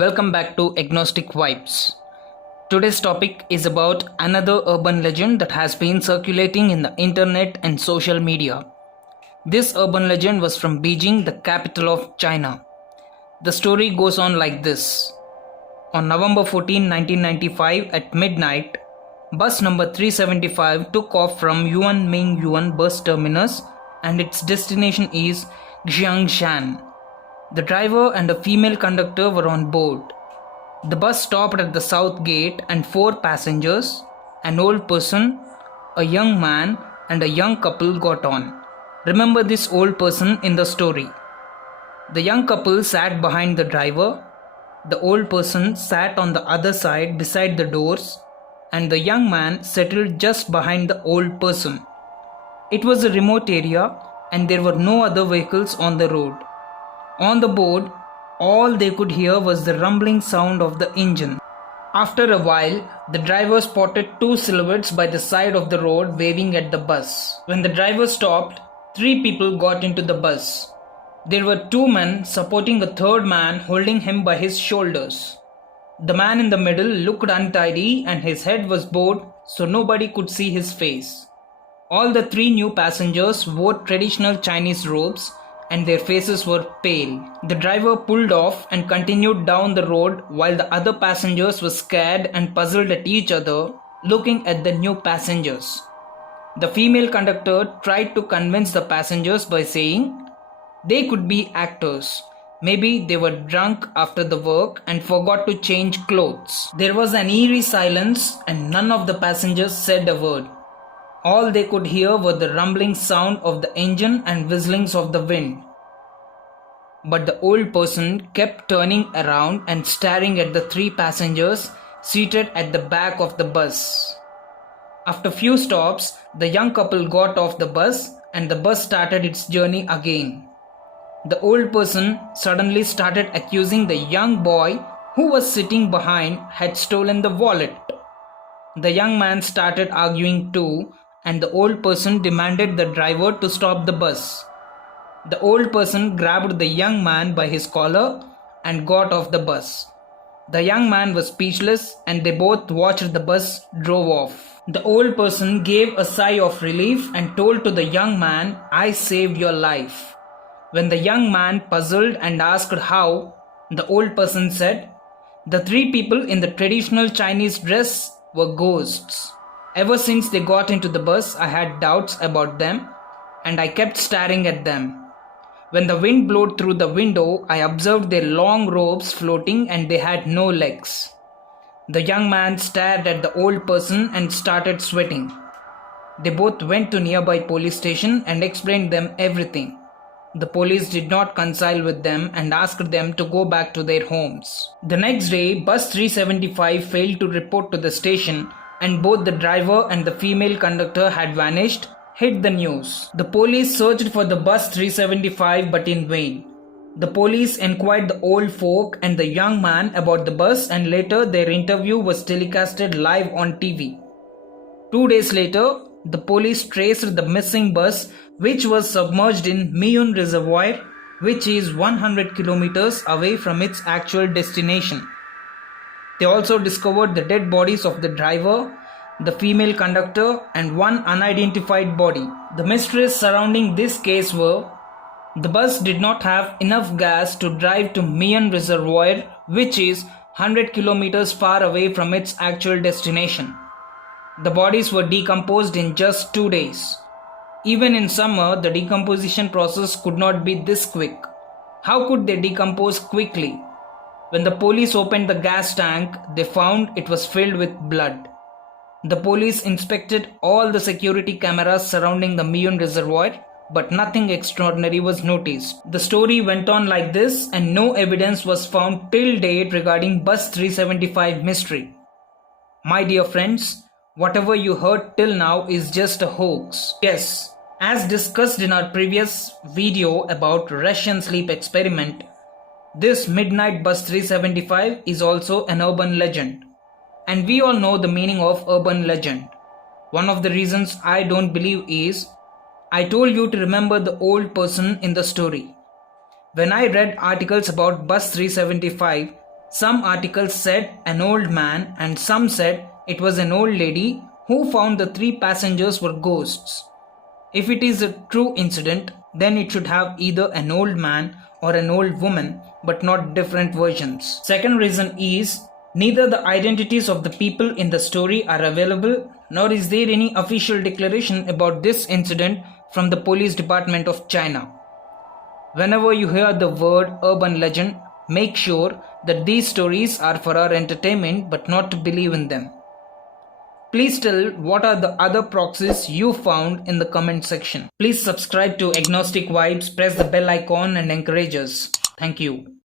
Welcome back to Agnostic Vibes. Today's topic is about another urban legend that has been circulating in the internet and social media. This urban legend was from Beijing, the capital of China. The story goes on like this. On November 14, 1995 at midnight, bus number 375 took off from Yuanming Yuan bus terminus and its destination is Xiangshan. The driver and a female conductor were on board. The bus stopped at the south gate and 4 passengers, an old person, a young man and a young couple got on. Remember this old person in the story. The young couple sat behind the driver, the old person sat on the other side beside the doors, and the young man settled just behind the old person. It was a remote area and there were no other vehicles on the road. On the board, all they could hear was the rumbling sound of the engine. After a while, the driver spotted 2 silhouettes by the side of the road waving at the bus. When the driver stopped, 3 people got into the bus. There were 2 men supporting a third man holding him by his shoulders. The man in the middle looked untidy and his head was bowed so nobody could see his face. All the 3 new passengers wore traditional Chinese robes and their faces were pale. The driver pulled off and continued down the road while the other passengers were scared and puzzled at each other, looking at the new passengers. The female conductor tried to convince the passengers by saying they could be actors. Maybe they were drunk after the work and forgot to change clothes. There was an eerie silence and none of the passengers said a word. All they could hear were the rumbling sound of the engine and whistlings of the wind. But the old person kept turning around and staring at the 3 passengers seated at the back of the bus. After few stops, the young couple got off the bus and the bus started its journey again. The old person suddenly started accusing the young boy who was sitting behind had stolen the wallet. The young man started arguing too, and the old person demanded the driver to stop the bus. The old person grabbed the young man by his collar and got off the bus. The young man was speechless and they both watched the bus drove off. The old person gave a sigh of relief and told to the young man, "I saved your life." When the young man puzzled and asked how, the old person said, "The 3 people in the traditional Chinese dress were ghosts. Ever since they got into the bus, I had doubts about them and I kept staring at them. When the wind blew through the window, I observed their long robes floating and they had no legs." The young man stared at the old person and started sweating. They both went to nearby police station and explained them everything. The police did not reconcile with them and asked them to go back to their homes. The next day, bus 375 failed to report to the station and both the driver and the female conductor had vanished, hid the news. The police searched for the bus 375 but in vain. The police inquired the old folk and the young man about the bus and later their interview was telecasted live on TV. 2 days later, the police traced the missing bus which was submerged in Miyun Reservoir, which is 100 kilometers away from its actual destination. They also discovered the dead bodies of the driver, the female conductor and 1 unidentified body. The mysteries surrounding this case were: the bus did not have enough gas to drive to Miyun Reservoir, which is 100 kilometers far away from its actual destination. The bodies were decomposed in just 2 days. Even in summer, the decomposition process could not be this quick. How could they decompose quickly? When the police opened the gas tank, they found it was filled with blood. The police inspected all the security cameras surrounding the Miyun Reservoir, but nothing extraordinary was noticed. The story went on like this and no evidence was found till date regarding bus 375 mystery. My dear friends, whatever you heard till now is just a hoax. Yes, as discussed in our previous video about Russian sleep experiment, this midnight bus 375 is also an urban legend. And we all know the meaning of urban legend. One of the reasons I don't believe is, I told you to remember the old person in the story. When I read articles about bus 375, Some articles said an old man and some said it was an old lady who found the 3 passengers were ghosts. If it is a true incident, then it should have either an old man or an old woman, but not different versions. Second reason is neither the identities of the people in the story are available, nor is there any official declaration about this incident from the police department of China. Whenever you hear the word urban legend, make sure that these stories are for our entertainment but not to believe in them. Please tell what are the other proxies you found in the comment section. Please subscribe to Agnostic Vibes, press the bell icon and encourage us. Thank you.